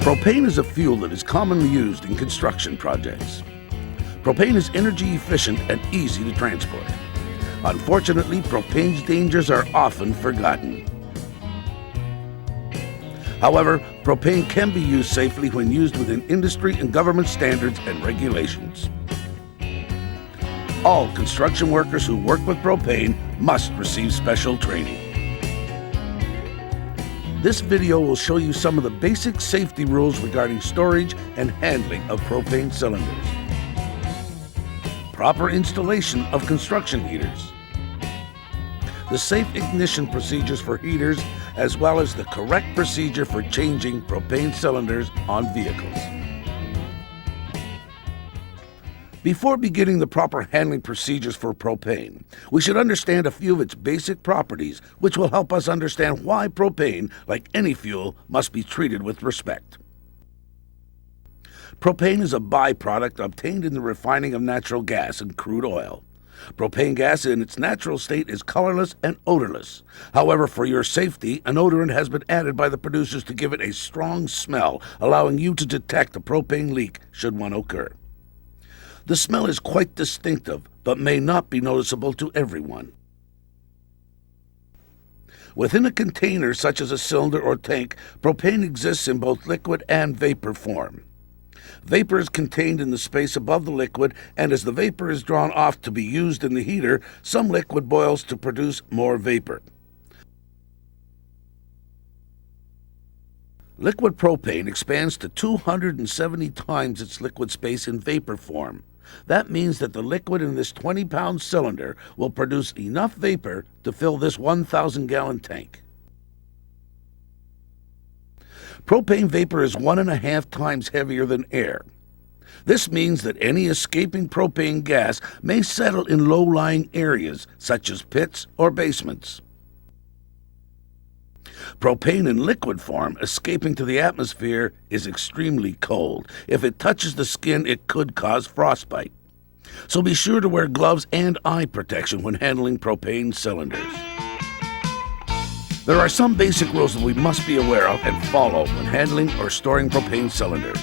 Propane is a fuel that is commonly used in construction projects. Propane is energy efficient and easy to transport. Unfortunately, propane's dangers are often forgotten. However, propane can be used safely when used within industry and government standards and regulations. All construction workers who work with propane must receive special training. This video will show you some of the basic safety rules regarding storage and handling of propane cylinders. Proper installation of construction heaters. The safe ignition procedures for heaters, as well as the correct procedure for changing propane cylinders on vehicles. Before beginning the proper handling procedures for propane, we should understand a few of its basic properties, which will help us understand why propane, like any fuel, must be treated with respect. Propane is a byproduct obtained in the refining of natural gas and crude oil. Propane gas in its natural state is colorless and odorless. However, for your safety, an odorant has been added by the producers to give it a strong smell, allowing you to detect a propane leak should one occur. The smell is quite distinctive, but may not be noticeable to everyone. Within a container, such as a cylinder or tank, propane exists in both liquid and vapor form. Vapor is contained in the space above the liquid, and as the vapor is drawn off to be used in the heater, some liquid boils to produce more vapor. Liquid propane expands to 270 times its liquid space in vapor form. That means that the liquid in this 20-pound cylinder will produce enough vapor to fill this 1,000-gallon tank. Propane vapor is 1.5 times heavier than air. This means that any escaping propane gas may settle in low-lying areas, such as pits or basements. Propane in liquid form escaping to the atmosphere is extremely cold. If it touches the skin, it could cause frostbite. So be sure to wear gloves and eye protection when handling propane cylinders. There are some basic rules that we must be aware of and follow when handling or storing propane cylinders.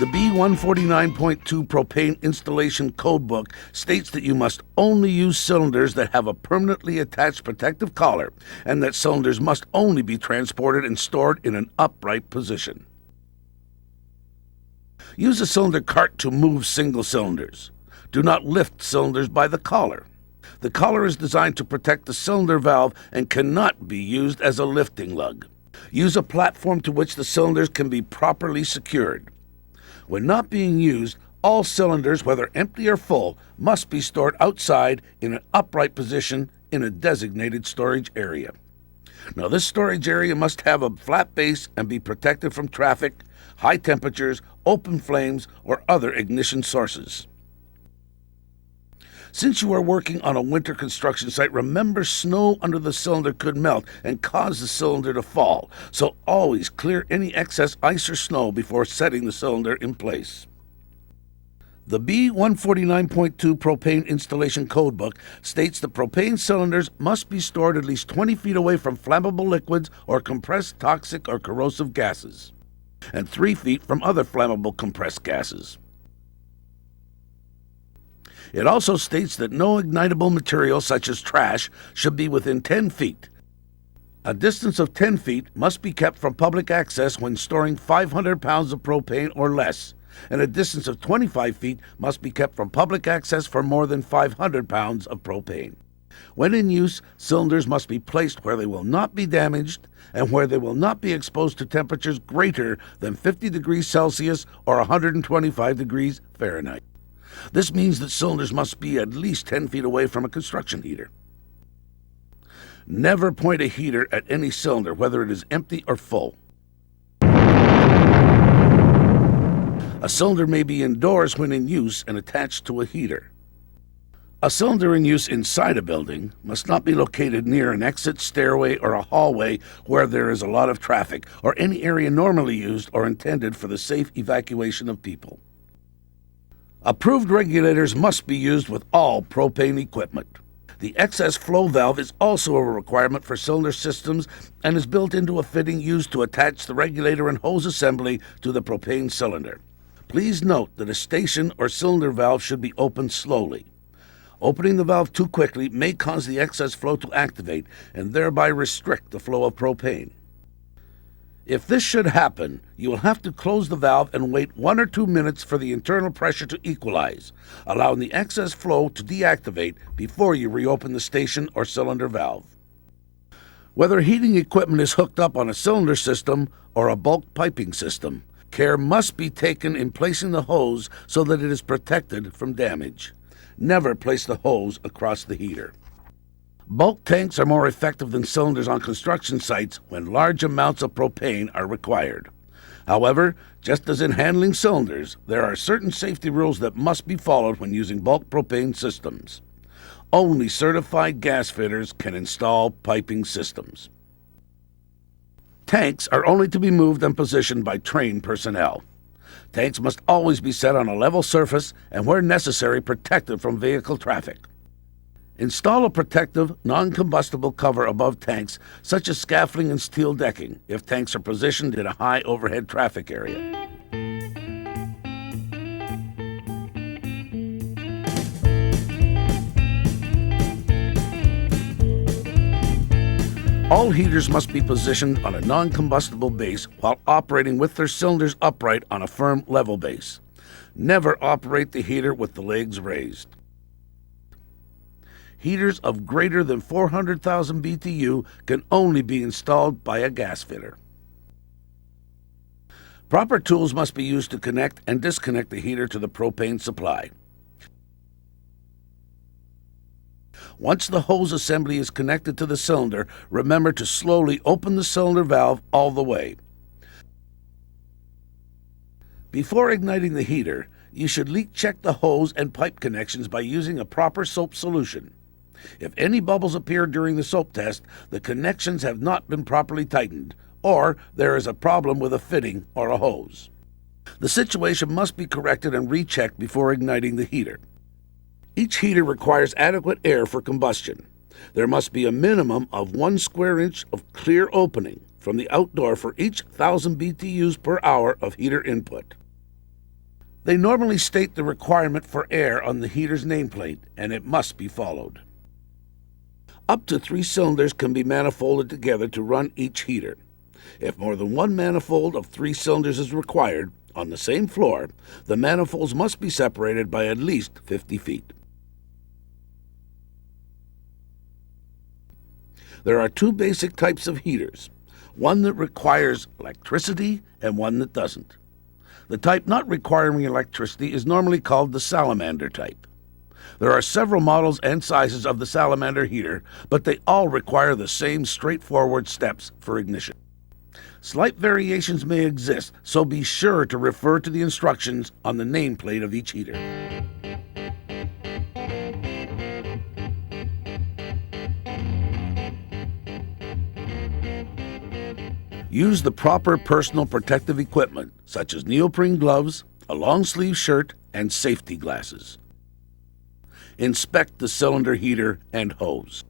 The B149.2 Propane Installation Codebook states that you must only use cylinders that have a permanently attached protective collar, and that cylinders must only be transported and stored in an upright position. Use a cylinder cart to move single cylinders. Do not lift cylinders by the collar. The collar is designed to protect the cylinder valve and cannot be used as a lifting lug. Use a platform to which the cylinders can be properly secured. When not being used, all cylinders, whether empty or full, must be stored outside in an upright position in a designated storage area. Now, this storage area must have a flat base and be protected from traffic, high temperatures, open flames, or other ignition sources. Since you are working on a winter construction site, remember snow under the cylinder could melt and cause the cylinder to fall, so always clear any excess ice or snow before setting the cylinder in place. The B149.2 Propane Installation Codebook states that propane cylinders must be stored at least 20 feet away from flammable liquids or compressed toxic or corrosive gases, and 3 feet from other flammable compressed gases. It also states that no ignitable material, such as trash, should be within 10 feet. A distance of 10 feet must be kept from public access when storing 500 pounds of propane or less, and a distance of 25 feet must be kept from public access for more than 500 pounds of propane. When in use, cylinders must be placed where they will not be damaged and where they will not be exposed to temperatures greater than 50 degrees Celsius or 125 degrees Fahrenheit. This means that cylinders must be at least 10 feet away from a construction heater. Never point a heater at any cylinder, whether it is empty or full. A cylinder may be indoors when in use and attached to a heater. A cylinder in use inside a building must not be located near an exit, stairway, or a hallway where there is a lot of traffic, or any area normally used or intended for the safe evacuation of people. Approved regulators must be used with all propane equipment. The excess flow valve is also a requirement for cylinder systems and is built into a fitting used to attach the regulator and hose assembly to the propane cylinder. Please note that a station or cylinder valve should be opened slowly. Opening the valve too quickly may cause the excess flow to activate and thereby restrict the flow of propane. If this should happen, you will have to close the valve and wait 1 or 2 minutes for the internal pressure to equalize, allowing the excess flow to deactivate before you reopen the station or cylinder valve. Whether heating equipment is hooked up on a cylinder system or a bulk piping system, care must be taken in placing the hose so that it is protected from damage. Never place the hose across the heater. Bulk tanks are more effective than cylinders on construction sites when large amounts of propane are required. However, just as in handling cylinders, there are certain safety rules that must be followed when using bulk propane systems. Only certified gas fitters can install piping systems. Tanks are only to be moved and positioned by trained personnel. Tanks must always be set on a level surface and, where necessary, protected from vehicle traffic. Install a protective, non-combustible cover above tanks, such as scaffolding and steel decking, if tanks are positioned in a high overhead traffic area. All heaters must be positioned on a non-combustible base while operating with their cylinders upright on a firm level base. Never operate the heater with the legs raised. Heaters of greater than 400,000 BTU can only be installed by a gas fitter. Proper tools must be used to connect and disconnect the heater to the propane supply. Once the hose assembly is connected to the cylinder, remember to slowly open the cylinder valve all the way. Before igniting the heater, you should leak check the hose and pipe connections by using a proper soap solution. If any bubbles appear during the soap test, the connections have not been properly tightened, or there is a problem with a fitting or a hose. The situation must be corrected and rechecked before igniting the heater. Each heater requires adequate air for combustion. There must be a minimum of 1 square inch of clear opening from the outdoor for each 1,000 BTUs per hour of heater input. They normally state the requirement for air on the heater's nameplate, and it must be followed. Up to 3 cylinders can be manifolded together to run each heater. If more than 1 manifold of 3 cylinders is required on the same floor, the manifolds must be separated by at least 50 feet. There are 2 basic types of heaters, one that requires electricity and one that doesn't. The type not requiring electricity is normally called the salamander type. There are several models and sizes of the salamander heater, but they all require the same straightforward steps for ignition. Slight variations may exist, so be sure to refer to the instructions on the nameplate of each heater. Use the proper personal protective equipment, such as neoprene gloves, a long-sleeve shirt, and safety glasses. Inspect the cylinder heater and hose.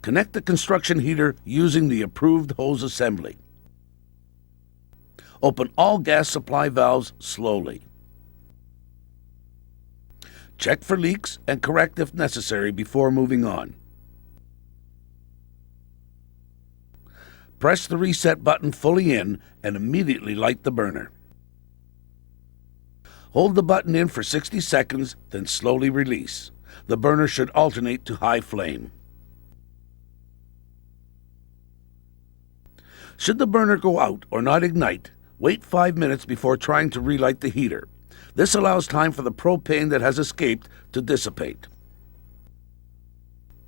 Connect the construction heater using the approved hose assembly. Open all gas supply valves slowly. Check for leaks and correct if necessary before moving on. Press the reset button fully in and immediately light the burner. Hold the button in for 60 seconds, then slowly release. The burner should alternate to high flame. Should the burner go out or not ignite, wait 5 minutes before trying to relight the heater. This allows time for the propane that has escaped to dissipate.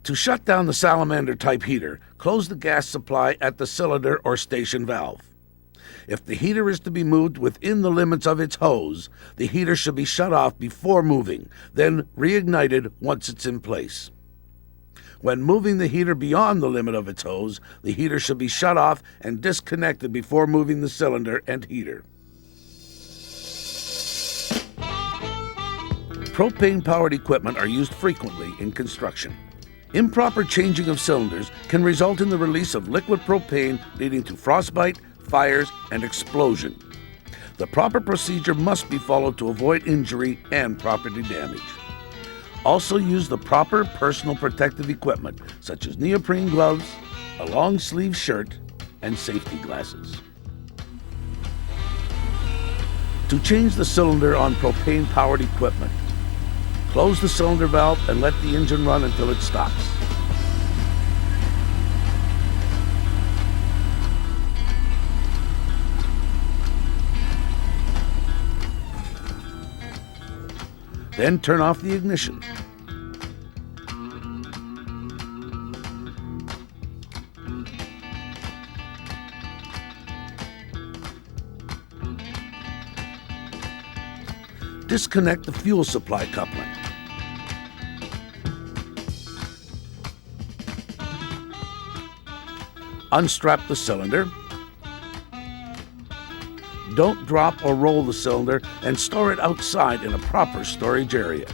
To shut down the salamander type heater, close the gas supply at the cylinder or station valve. If the heater is to be moved within the limits of its hose, the heater should be shut off before moving, then reignited once it's in place. When moving the heater beyond the limit of its hose, the heater should be shut off and disconnected before moving the cylinder and heater. Propane-powered equipment are used frequently in construction. Improper changing of cylinders can result in the release of liquid propane, leading to frostbite, fires, and explosion. The proper procedure must be followed to avoid injury and property damage. Also use the proper personal protective equipment, such as neoprene gloves, a long-sleeve shirt, and safety glasses. To change the cylinder on propane-powered equipment, close the cylinder valve and let the engine run until it stops. Then turn off the ignition. Disconnect the fuel supply coupling. Unstrap the cylinder. Don't drop or roll the cylinder and store it outside in a proper storage area.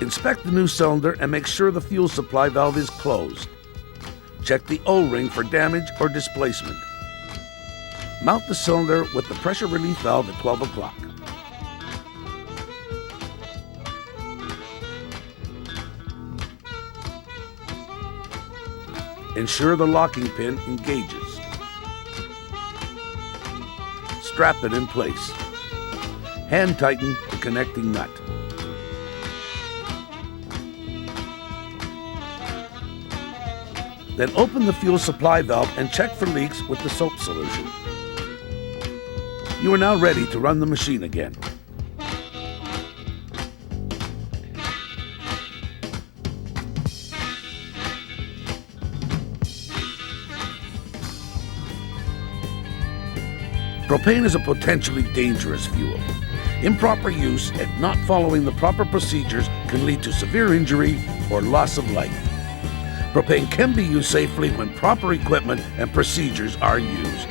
Inspect the new cylinder and make sure the fuel supply valve is closed. Check the O-ring for damage or displacement. Mount the cylinder with the pressure relief valve at 12 o'clock. Ensure the locking pin engages. Strap it in place. Hand tighten the connecting nut. Then open the fuel supply valve and check for leaks with the soap solution. You are now ready to run the machine again. Propane is a potentially dangerous fuel. Improper use and not following the proper procedures can lead to severe injury or loss of life. Propane can be used safely when proper equipment and procedures are used.